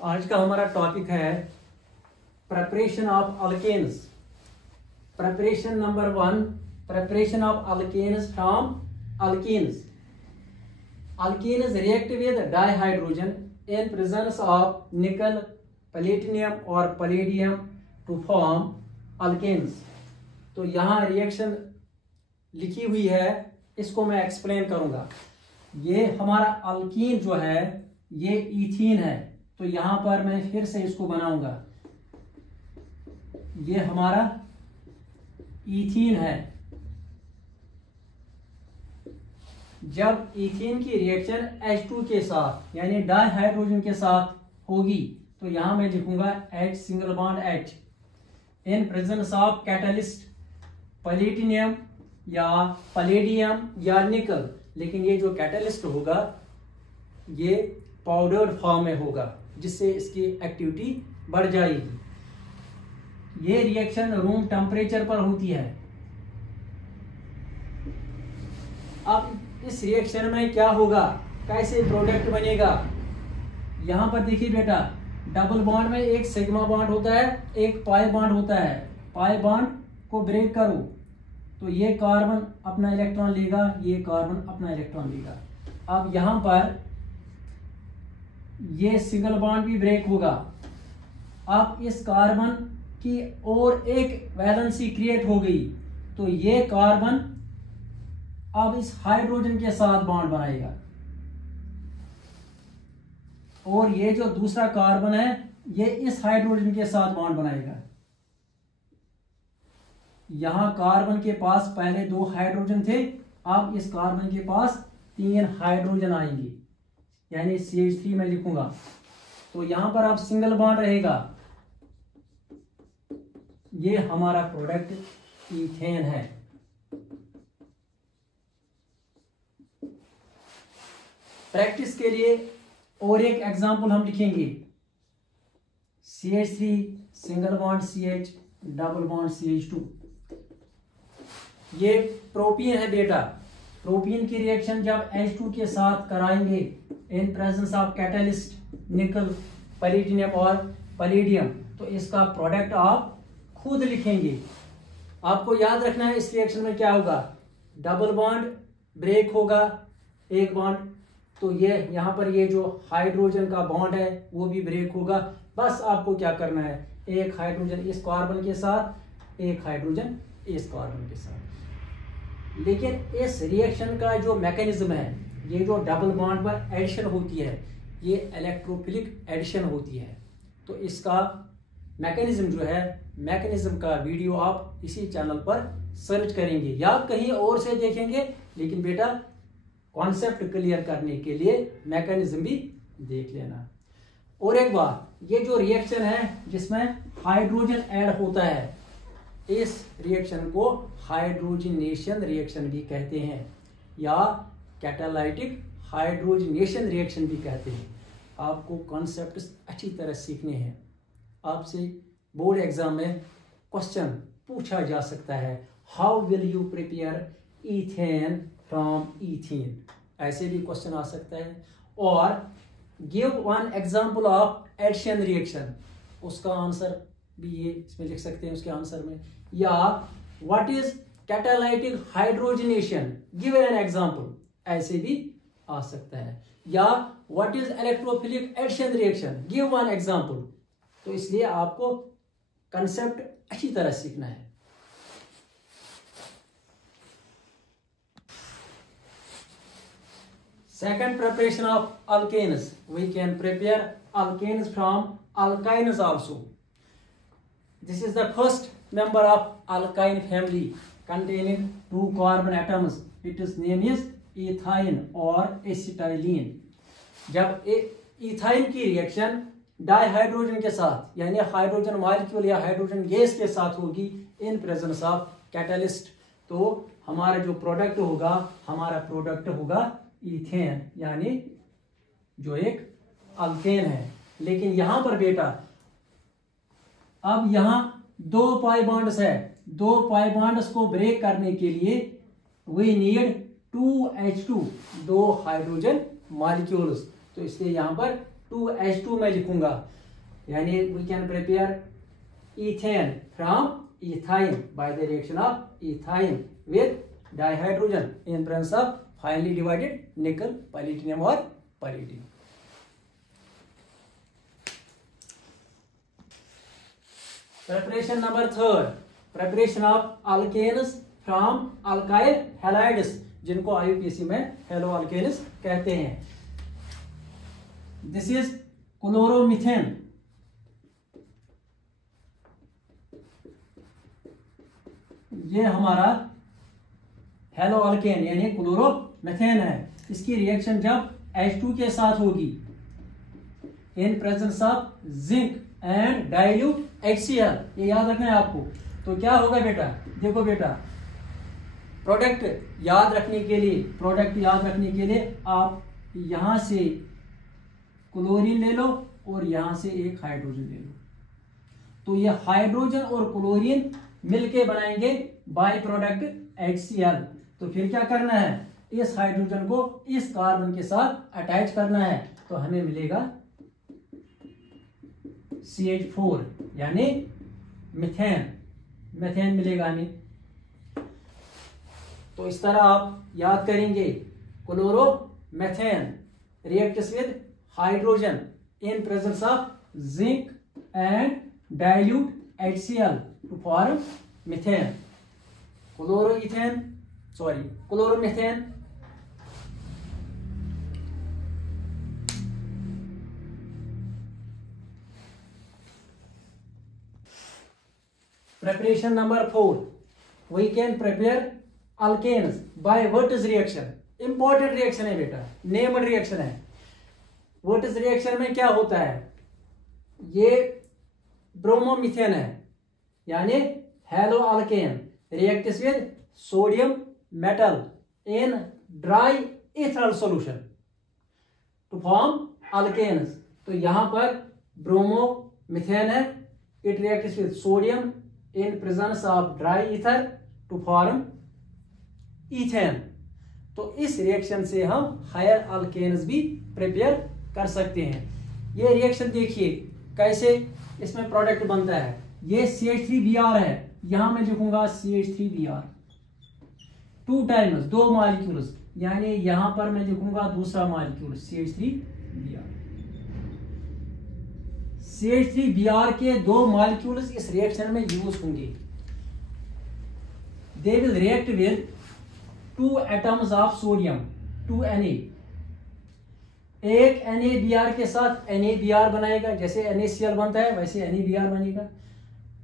आज का हमारा टॉपिक है preparation of alkanes. Preparation number 1, preparation of alkanes from alkenes. Alkenes react with dihydrogen in presence of nickel, platinum और palladium to form alkenes। तो यहाँ reaction लिखी हुई है, इसको मैं एक्सप्लेन करूंगा। ये हमारा अल्कीन जो है ये इथीन है, तो यहाँ पर मैं फिर से इसको बनाऊंगा। ये हमारा इथीन है। जब इथीन की रिएक्शन H2 के साथ यानी डाइहाइड्रोजन के साथ होगी तो यहां मैं लिखूंगा H single bond H in presence of catalyst platinum या पलेडियम या निकल। लेकिन ये जो कैटलिस्ट होगा ये पाउडर्ड फॉर्म में होगा, जिससे इसकी एक्टिविटी बढ़ जाएगी। ये रिएक्शन रूम टेम्परेचर पर होती है। अब इस रिएक्शन में क्या होगा, कैसे प्रोडक्ट बनेगा। यहां पर देखिए बेटा, डबल बॉन्ड में एक सिग्मा बॉन्ड होता है, एक पाई बॉन्ड होता है। पाई बॉन्ड को ब्रेक करो तो ये कार्बन अपना इलेक्ट्रॉन लेगा, ये कार्बन अपना इलेक्ट्रॉन लेगा। अब यहां पर ये सिंगल बॉन्ड भी ब्रेक होगा। अब इस कार्बन की और एक वैलेंसी क्रिएट हो गई, तो ये कार्बन अब इस हाइड्रोजन के साथ बॉन्ड बनाएगा और ये जो दूसरा कार्बन है ये इस हाइड्रोजन के साथ बॉन्ड बनाएगा। यहां कार्बन के पास पहले 2 हाइड्रोजन थे, अब इस कार्बन के पास 3 हाइड्रोजन आएंगे, यानी CH3 मैं लिखूंगा। तो यहां पर अब सिंगल बॉन्ड रहेगा। ये हमारा प्रोडक्ट इथेन है। प्रैक्टिस के लिए और एक एग्जांपल हम लिखेंगे। CH3 single bond CH double bond CH2। ये प्रोपीन है बेटा। प्रोपीन की रिएक्शन जब H2 के साथ कराएंगे इन प्रेजेंस ऑफ कैटलिस्ट निकल, प्लेटिनियम और पलेडियम, तो इसका प्रोडक्ट आप खुद लिखेंगे। आपको याद रखना है इस रिएक्शन में क्या होगा, डबल बॉन्ड ब्रेक होगा एक बॉन्ड, तो ये यहां पर ये जो हाइड्रोजन का बॉन्ड है वो भी ब्रेक होगा। बस आपको क्या करना है, एक हाइड्रोजन इस कार्बन के साथ, एक हाइड्रोजन इस कार्बन के साथ। लेकिन इस रिएक्शन का जो मैकेनिज्म है, ये जो डबल बॉन्ड पर एडिशन होती है ये इलेक्ट्रोफिलिक एडिशन होती है। तो इसका मैकेनिज्म जो है, मैकेनिज्म का वीडियो आप इसी चैनल पर सर्च करेंगे या कहीं और से देखेंगे, लेकिन बेटा कॉन्सेप्ट क्लियर करने के लिए मैकेनिज्म भी देख लेना। और एक बात, ये जो रिएक्शन है जिसमें हाइड्रोजन ऐड होता है, इस रिएक्शन को हाइड्रोजनेशन रिएक्शन भी कहते हैं या कैटालाइटिक हाइड्रोजनेशन रिएक्शन भी कहते हैं। आपको कॉन्सेप्ट अच्छी तरह सीखने हैं। आपसे बोर्ड एग्जाम में क्वेश्चन पूछा जा सकता है, how will you prepare ethane from ethene, ऐसे भी क्वेश्चन आ सकता है। और give one example of addition reaction, उसका आंसर भी ये इसमें लिख सकते हैं उसके आंसर में। या what is catalytic hydrogenation, give an example, ऐसे भी आ सकता है। या what is electrophilic addition reaction, give one example. तो इसलिए आपको कंसेप्ट अच्छी तरह सीखना है। Second preparation of alkanes, we can prepare alkanes from alkynes also. This is the first member of alkyne family containing 2 carbon atoms. Its name is ethyne or acetylene. जब ethyne की reaction dihydrogen के साथ यानी hydrogen molecule या hydrogen gas के साथ होगी इन presence of catalyst, तो हमारा जो प्रोडक्ट होगा, हमारा प्रोडक्ट होगा इथेन, यानी जो एक अल्केन है। लेकिन यहां पर बेटा अब यहां 2 पाई बॉन्ड्स है, 2 पाई बॉन्ड्स को ब्रेक करने के लिए we need 2H2, 2 hydrogen molecules. तो इसलिए यहां पर 2H2 में लिखूंगा, यानी we can prepare ethane from ethyne by the reaction of ethyne with dihydrogen in presence of finely divided nickel, palladium और palladium. Preparation number 3, preparation of alkanes from alkyl halides, जिनको IUPAC में hello alkanes कहते हैं। This is chloromethane, ये हमारा hello alkane यानी chloromethane है। इसकी रिएक्शन जब H2 के साथ होगी इन presence of zinc and dilute HCl, ये याद रखना है आपको। तो क्या होगा बेटा, देखो बेटा, प्रोडक्ट याद रखने के लिए आप यहां से क्लोरीन ले लो और यहां से एक हाइड्रोजन ले लो। तो ये हाइड्रोजन और क्लोरीन मिलके बनाएंगे बाय प्रोडक्ट HCl। तो फिर क्या करना है, इस हाइड्रोजन को इस कार्बन के साथ अटैच करना है, तो हमें मिलेगा CH4 यानी मीथेन मिलेगा हमें। तो इस तरह आप याद करेंगे, chloromethane reacts with hydrogen in presence of zinc and dilute HCl to form methane. Chloromethane Preparation number 4, we can prepare alkanes by what is reaction? Important reaction है बेटा, named reaction है। what is reaction में क्या होता है, ये bromomethane है यानी hello alkane reacts with sodium metal in dry ethyl solution to form alkanes। तो यहां पर ब्रोमोमीथेन है, it reacts with sodium in presence of dry ether to form ethane। तो इस रिएक्शन से हम हायर अल्केन्स भी प्रिपेयर कर सकते हैं। ये रिएक्शन देखिए कैसे इसमें प्रोडक्ट बनता है। ये CH3Br है, यहां मैं लिखूंगा CH3Br, 2 टाइम्स 2 मॉलिक्यूल्स, यानी यहां पर मैं लिखूंगा दूसरा मॉलिक्यूल CH3Br। CH3Br के 2 मॉलिक्यूल्स इस रिएक्शन में यूज होंगे। They will react with 2 atoms of sodium 2Na। एक NaBr के साथ NaBr बनाएगा, जैसे NaCl बनता है वैसे NaBr बनेगा।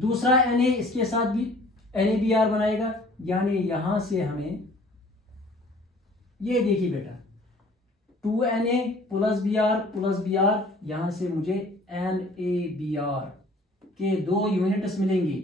दूसरा Na इसके साथ भी NaBr बनाएगा, यानी यहां से हमें ये देखिए बेटा 2Na प्लस Br, यहां से मुझे NaBr के 2 यूनिट्स मिलेंगे।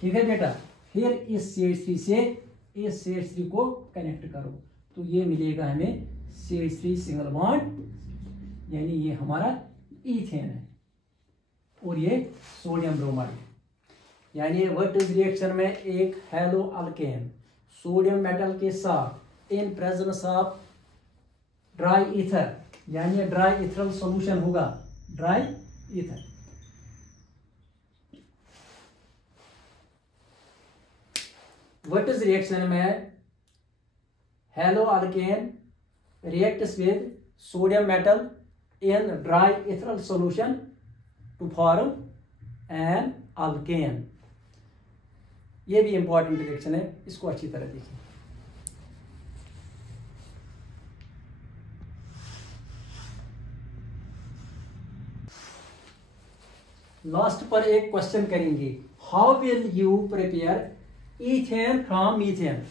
ठीक है बेटा, फिर इस CH3 से इस CH3 को कनेक्ट करो तो ये मिलेगा हमें CH3 सिंगल बॉन्ड, यानी ये हमारा ईथेन है और ये सोडियम ब्रोमाइड। यानी व्हाट इज रिएक्शन में एक हेलो अल्केन सोडियम मेटल के साथ in presence of dry ether, यानी ड्राई इथरल सॉल्यूशन होगा, dry ether. What is reaction में halo alkane reacts with sodium metal in dry ethereal solution to form an alkane। ये भी important reaction है, इसको अच्छी तरह देखिए। लास्ट पर एक क्वेश्चन करेंगे, how will you prepare ethane from methane.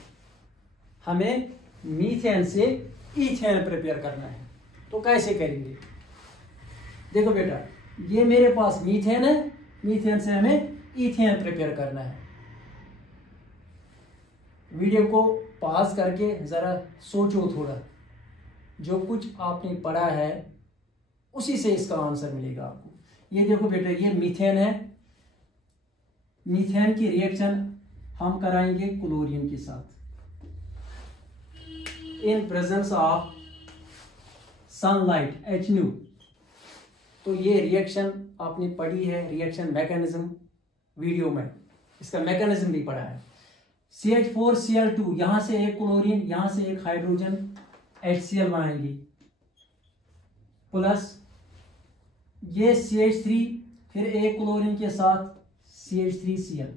हमें मीथेन से ईथेन प्रिपेयर करना है, तो कैसे करेंगे। देखो बेटा, ये मेरे पास मीथेन है, मीथेन से हमें ईथेन प्रिपेयर करना है। वीडियो को पॉज करके जरा सोचो थोड़ा, जो कुछ आपने पढ़ा है उसी से इसका आंसर मिलेगा आपको। ये देखो बेटा, ये मीथेन है, मीथेन की रिएक्शन हम कराएंगे क्लोरीन के साथ in presence of sunlight HNO तो ये रिएक्शन आपने पढ़ी है, रिएक्शन मैकेनिज्म वीडियो में, इसका मैकेनिज्म भी पढ़ा है। CH4Cl2, यहां से एक क्लोरीन, यहां से एक हाइड्रोजन, HCl बनाएंगे, प्लस ये CH3, फिर एक क्लोरीन के साथ CH3Cl।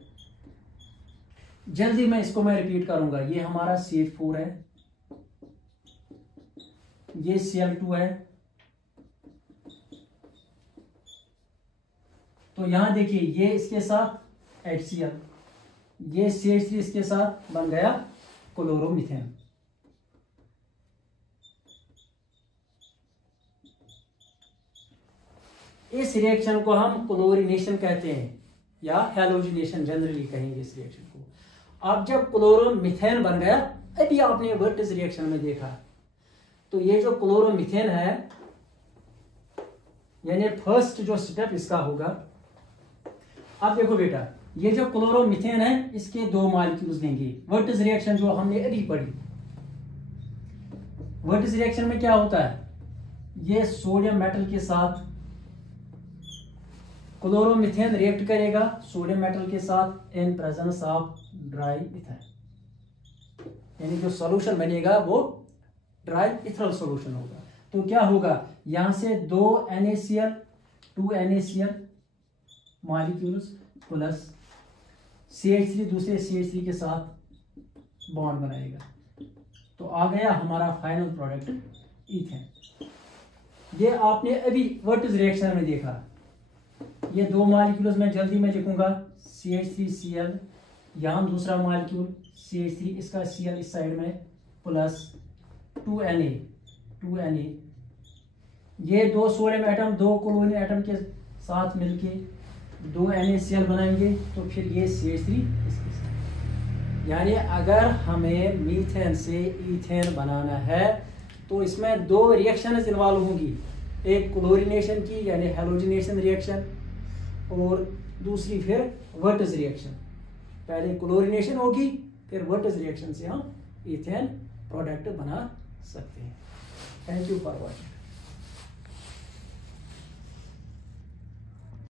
जल्दी मैं इसको रिपीट करूंगा। ये हमारा CH4 है, ये Cl2 है, तो यहां देखिए ये इसके साथ HCl, ये CH3 इसके साथ बन गया क्लोरोमीथेन। इस रिएक्शन को हम क्लोरीनेशन कहते हैं या हैलोजिनेशन जनरली कहेंगे इस रिएक्शन को। अब जब क्लोरोमीथेन बन गया, अभी आपने वर्टिस रिएक्शन में देखा, तो ये जो क्लोरोमीथेन है, यानी फर्स्ट जो स्टेप इसका होगा। अब देखो बेटा, ये जो क्लोरोमीथेन है, इसके 2 मॉलिक्यूल्स लेंगे। वर्टिस रिएक्शन जो हमने अभी पढ़ी, वर्टिस रिएक्शन में क्या होता है, ये सोडियम मेटल के साथ क्लोरोमीथेन रिएक्ट करेगा सोडियम मेटल के साथ in presence of dry ether, यानी जो सॉल्यूशन बनेगा वो ड्राई इथरल सॉल्यूशन होगा। तो क्या होगा, यहां से 2 NaCl 2 NaCl molecules plus CH3 दूसरे CH3 के साथ बॉन्ड बनाएगा, तो आ गया हमारा फाइनल प्रोडक्ट इथेन। ये आपने अभी वर्टिस रिएक्शन में देखा। ये 2 मॉलिक्यूल्स मैं जल्दी में लिखूंगा, CH3Cl, यहाँ दूसरा मॉलिक्यूल CH3, इसका Cl इस साइड में, प्लस 2 Na, ये 2 सोडियम एटम 2 क्लोरीन एटम के साथ मिलके 2 NaCl बनाएंगे, तो फिर ये CH3 इसके साथ। यानी अगर हमें मीथेन से इथेन बनाना है तो इसमें 2 रिएक्शन इन्वॉल्व होंगी, एक क्लोरीनेशन की यानी हैलोजिनेशन रिएक्शन, और दूसरी फिर वर्टिस रिएक्शन। पहले क्लोरीनेशन होगी, फिर वर्टिस रिएक्शन से हम इथेन प्रोडक्ट बना सकते हैं। Thank you for watching.